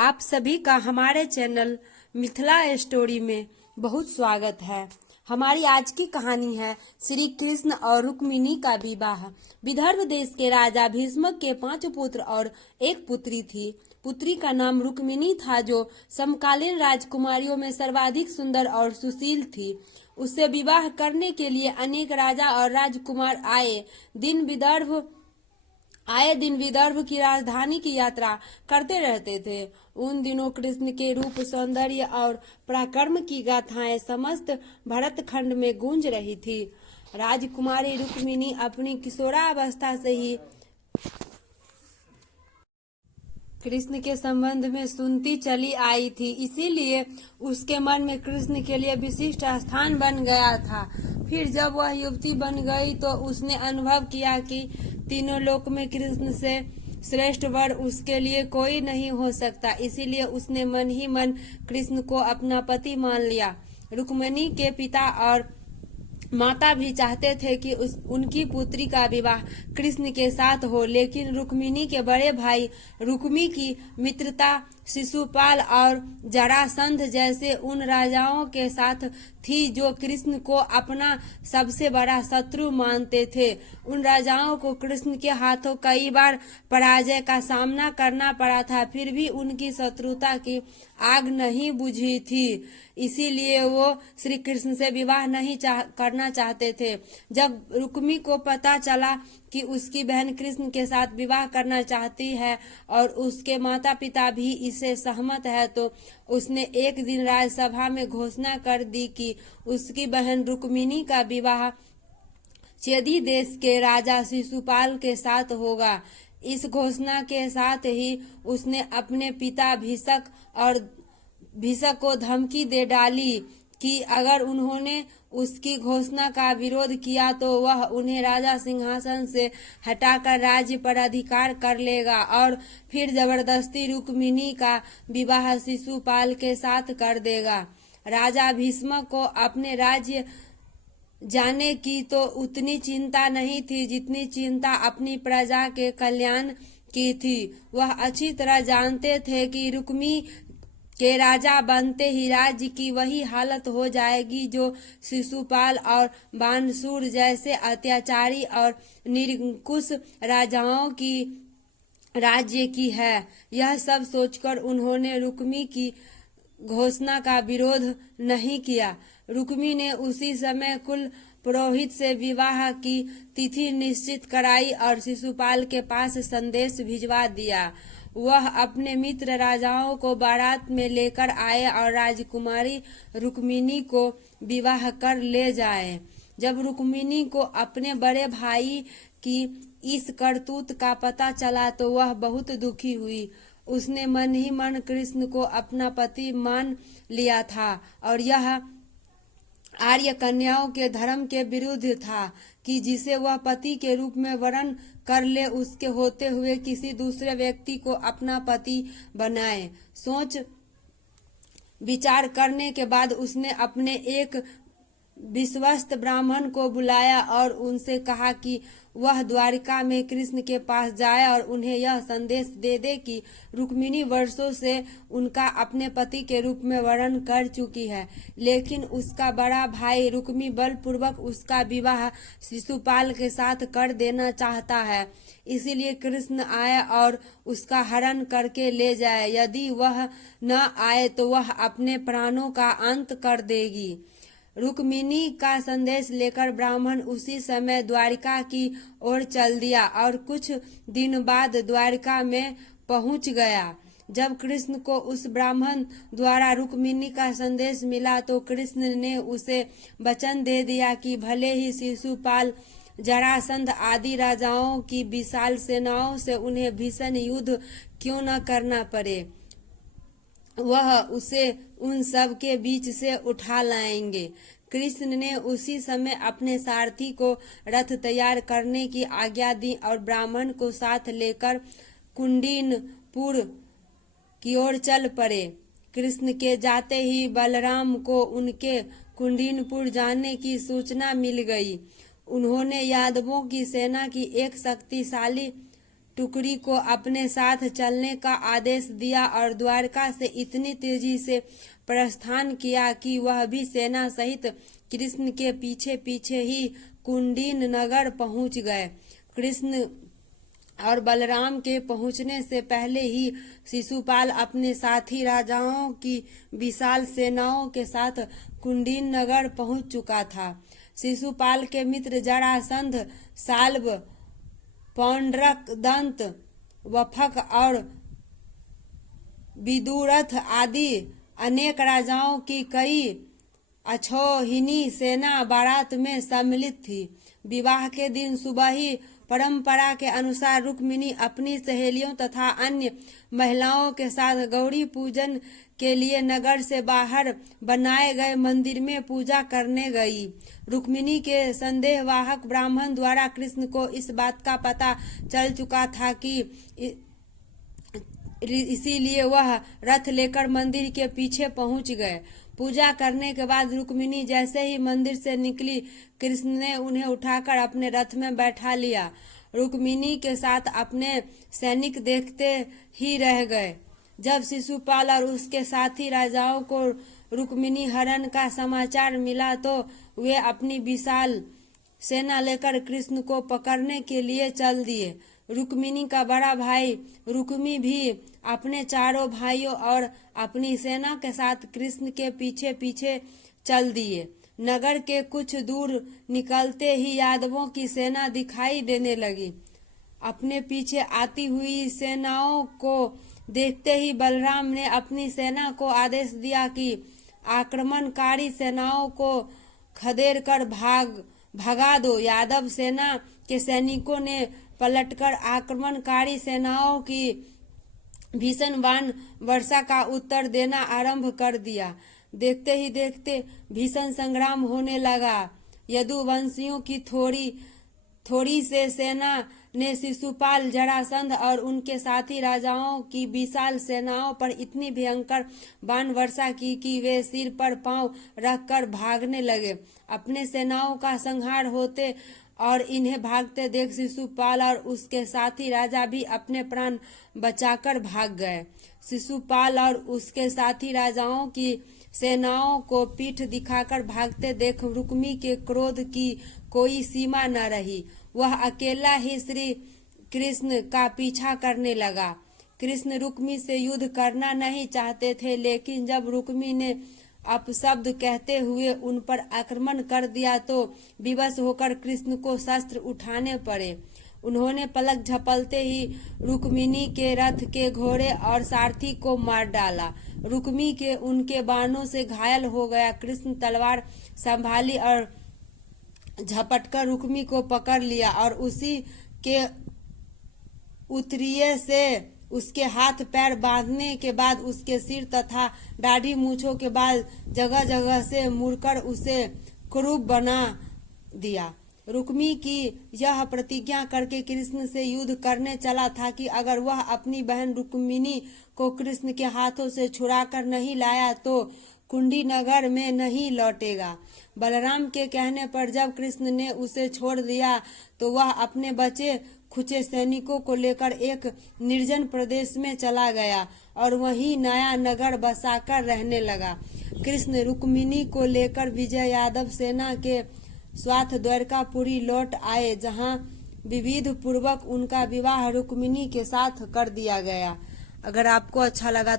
आप सभी का हमारे चैनल मिथिला स्टोरी में बहुत स्वागत है। हमारी आज की कहानी है श्री कृष्ण और रुक्मिणी का विवाह। विदर्भ देश के राजा भीष्मक के 5 पुत्र और एक पुत्री थी। पुत्री का नाम रुक्मिणी था, जो समकालीन राजकुमारियों में सर्वाधिक सुंदर और सुशील थी। उससे विवाह करने के लिए अनेक राजा और राजकुमार आए दिन विदर्भ की राजधानी की यात्रा करते रहते थे। उन दिनों कृष्ण के रूप, सौंदर्य और पराक्रम की गाथाएं समस्त भरतखंड में गूंज रही थी। राजकुमारी रुक्मिणी अपनी किशोरावस्था से ही कृष्ण के संबंध में सुनती चली आई थी, इसीलिए उसके मन में कृष्ण के लिए विशिष्ट स्थान बन गया था। फिर जब वह युवती बन गई तो उसने अनुभव किया कि तीनों लोक में कृष्ण से श्रेष्ठ वर उसके लिए कोई नहीं हो सकता। इसीलिए उसने मन ही मन कृष्ण को अपना पति मान लिया। रुक्मिणी के पिता और माता भी चाहते थे कि उनकी पुत्री का विवाह कृष्ण के साथ हो, लेकिन रुक्मिणी के बड़े भाई रुक्मी की मित्रता शिशुपाल और जरासंध जैसे उन राजाओं के साथ थी जो कृष्ण को अपना सबसे बड़ा शत्रु मानते थे। उन राजाओं को कृष्ण के हाथों कई बार पराजय का सामना करना पड़ा था, फिर भी उनकी शत्रुता की आग नहीं बुझी थी। इसीलिए वो श्री कृष्ण से विवाह नहीं करना चाहते थे। जब रुक्मी को पता चला कि उसकी बहन कृष्ण के साथ विवाह करना चाहती है और उसके माता पिता भी इससे सहमत है, तो उसने एक दिन राजसभा में घोषणा कर दी कि उसकी बहन रुक्मिणी का विवाह चेदी देश के राजा शिशुपाल के साथ होगा। इस घोषणा के साथ ही उसने अपने पिता भीषक को धमकी दे डाली कि अगर उन्होंने उसकी घोषणा का विरोध किया तो वह उन्हें राजा सिंहासन से हटाकर राज्य पर अधिकार कर लेगा और फिर जबरदस्ती रुक्मिणी का विवाह शिशुपाल के साथ कर देगा। राजा भीष्म को अपने राज्य जाने की तो उतनी चिंता नहीं थी जितनी चिंता अपनी प्रजा के कल्याण की थी। वह अच्छी तरह जानते थे कि रुक्मी के राजा बनते ही राज्य की वही हालत हो जाएगी जो शिशुपाल और बानसूर जैसे अत्याचारी और निरंकुश राजाओं की राज्य की है। यह सब सोचकर उन्होंने रुक्मी की घोषणा का विरोध नहीं किया। रुक्मी ने उसी समय कुल पुरोहित से विवाह की तिथि निश्चित कराई और शिशुपाल के पास संदेश भिजवा दिया। वह अपने मित्र राजाओं को बारात में लेकर आए और राजकुमारी रुक्मिणी को विवाह कर ले जाए। जब रुक्मिणी को अपने बड़े भाई की इस करतूत का पता चला तो वह बहुत दुखी हुई। उसने मन ही मन कृष्ण को अपना पति मान लिया था और यह आर्य कन्याओं के धर्म के विरुद्ध था कि जिसे वह पति के रूप में वरण कर ले, उसके होते हुए किसी दूसरे व्यक्ति को अपना पति बनाए। सोच विचार करने के बाद उसने अपने एक विश्वस्त ब्राह्मण को बुलाया और उनसे कहा कि वह द्वारिका में कृष्ण के पास जाए और उन्हें यह संदेश दे दे कि रुक्मिणी वर्षों से उनका अपने पति के रूप में वर्ण कर चुकी है, लेकिन उसका बड़ा भाई रुक्मी बलपूर्वक उसका विवाह शिशुपाल के साथ कर देना चाहता है। इसीलिए कृष्ण आए और उसका हरण करके ले जाए। यदि वह न आए तो वह अपने प्राणों का अंत कर देगी। रुक्मिणी का संदेश लेकर ब्राह्मण उसी समय द्वारिका की ओर चल दिया और कुछ दिन बाद द्वारिका में पहुंच गया। जब कृष्ण को उस ब्राह्मण द्वारा रुक्मिणी का संदेश मिला तो कृष्ण ने उसे वचन दे दिया कि भले ही शिशुपाल, जरासंध आदि राजाओं की विशाल सेनाओं से उन्हें भीषण युद्ध क्यों न करना पड़े, वह उसे उन सब के बीच से उठा लाएंगे। कृष्ण ने उसी समय अपने सारथी को रथ तैयार करने की आज्ञा दी और ब्राह्मण को साथ लेकर कुंडीनपुर की ओर चल पड़े। कृष्ण के जाते ही बलराम को उनके कुंडीनपुर जाने की सूचना मिल गई। उन्होंने यादवों की सेना की एक शक्तिशाली टुकड़ी को अपने साथ चलने का आदेश दिया और द्वारका से इतनी तेजी से प्रस्थान किया कि वह भी सेना सहित कृष्ण के पीछे पीछे ही कुंडीन नगर पहुंच गए। कृष्ण और बलराम के पहुंचने से पहले ही शिशुपाल अपने साथी राजाओं की विशाल सेनाओं के साथ कुंडीन नगर पहुंच चुका था। शिशुपाल के मित्र जरासंध, साल्व, पौंड्रक, दंत, वफक और विदुरथ आदि अनेक राजाओं की कई अक्षौहिणी सेना बारात में सम्मिलित थी। विवाह के दिन सुबह ही परंपरा के अनुसार रुक्मिणी अपनी सहेलियों तथा अन्य महिलाओं के साथ गौरी पूजन के लिए नगर से बाहर बनाए गए मंदिर में पूजा करने गई। रुक्मिणी के संदेहवाहक ब्राह्मण द्वारा कृष्ण को इस बात का पता चल चुका था कि इसीलिए वह रथ लेकर मंदिर के पीछे पहुंच गए। पूजा करने के बाद रुक्मिणी जैसे ही मंदिर से निकली, कृष्ण ने उन्हें उठाकर अपने रथ में बैठा लिया। रुक्मिणी के साथ अपने सैनिक देखते ही रह गए। जब शिशुपाल और उसके साथी राजाओं को रुक्मिणी हरण का समाचार मिला तो वे अपनी विशाल सेना लेकर कृष्ण को पकड़ने के लिए चल दिए। रुक्मिणी का बड़ा भाई रुक्मी भी अपने चारों भाइयों और अपनी सेना के साथ कृष्ण के पीछे पीछे चल दिए। नगर के कुछ दूर निकलते ही यादवों की सेना दिखाई देने लगी। अपने पीछे आती हुई सेनाओं को देखते ही बलराम ने अपनी सेना को आदेश दिया कि आक्रमणकारी सेनाओं को खदेड़ कर भगा दो। यादव सेना के सैनिकों ने पलटकर आक्रमणकारी सेनाओं की भीषण बाण वर्षा का उत्तर देना आरंभ कर दिया। देखते ही देखते भीषण संग्राम होने लगा। यदुवंशियों की थोड़ी से सेना ने शिशुपाल, जरासंध और उनके साथी राजाओं की विशाल सेनाओं पर इतनी भयंकर बाण वर्षा की कि वे सिर पर पांव रखकर भागने लगे। अपने सेनाओं का संहार होते और इन्हें भागते देख शिशुपाल और उसके साथी राजा भी अपने प्राण बचाकर भाग गए। शिशुपाल और उसके साथी राजाओं की सेनाओं को पीठ दिखाकर भागते देख रुक्मी के क्रोध की कोई सीमा न रही। वह अकेला ही श्री कृष्ण का पीछा करने लगा। कृष्ण रुक्मी से युद्ध करना नहीं चाहते थे, लेकिन जब रुक्मी ने अपशब्द कहते हुए उन पर आक्रमण कर दिया तो विवश होकर कृष्ण को शस्त्र उठाने पड़े। उन्होंने पलक झपलते ही रुक्मिणी के रथ के घोड़े और सारथी को मार डाला। रुक्मी के उनके बाणों से घायल हो गया। कृष्ण तलवार संभाली और झपटकर रुक्मी को पकड़ लिया और उसी के उतरिये से उसके हाथ पैर बांधने के बाद उसके सिर तथा दाढ़ी मूछों के बाल जगह जगह से मुड़कर उसे क्रूर बना दिया। रुक्मी की यह प्रतिज्ञा करके कृष्ण से युद्ध करने चला था कि अगर वह अपनी बहन रुक्मिणी को कृष्ण के हाथों से छुड़ाकर नहीं लाया तो कुंडी नगर में नहीं लौटेगा। बलराम के कहने पर जब कृष्ण ने उसे छोड़ दिया तो वह अपने बचे खुचे सैनिकों को लेकर एक निर्जन प्रदेश में चला गया और वहीं नया नगर बसाकर रहने लगा। कृष्ण रुक्मिणी को लेकर विजय यादव सेना के साथ द्वारकापुरी लौट आए, जहां विधिवत पूर्वक उनका विवाह रुक्मिणी के साथ कर दिया गया। अगर आपको अच्छा लगा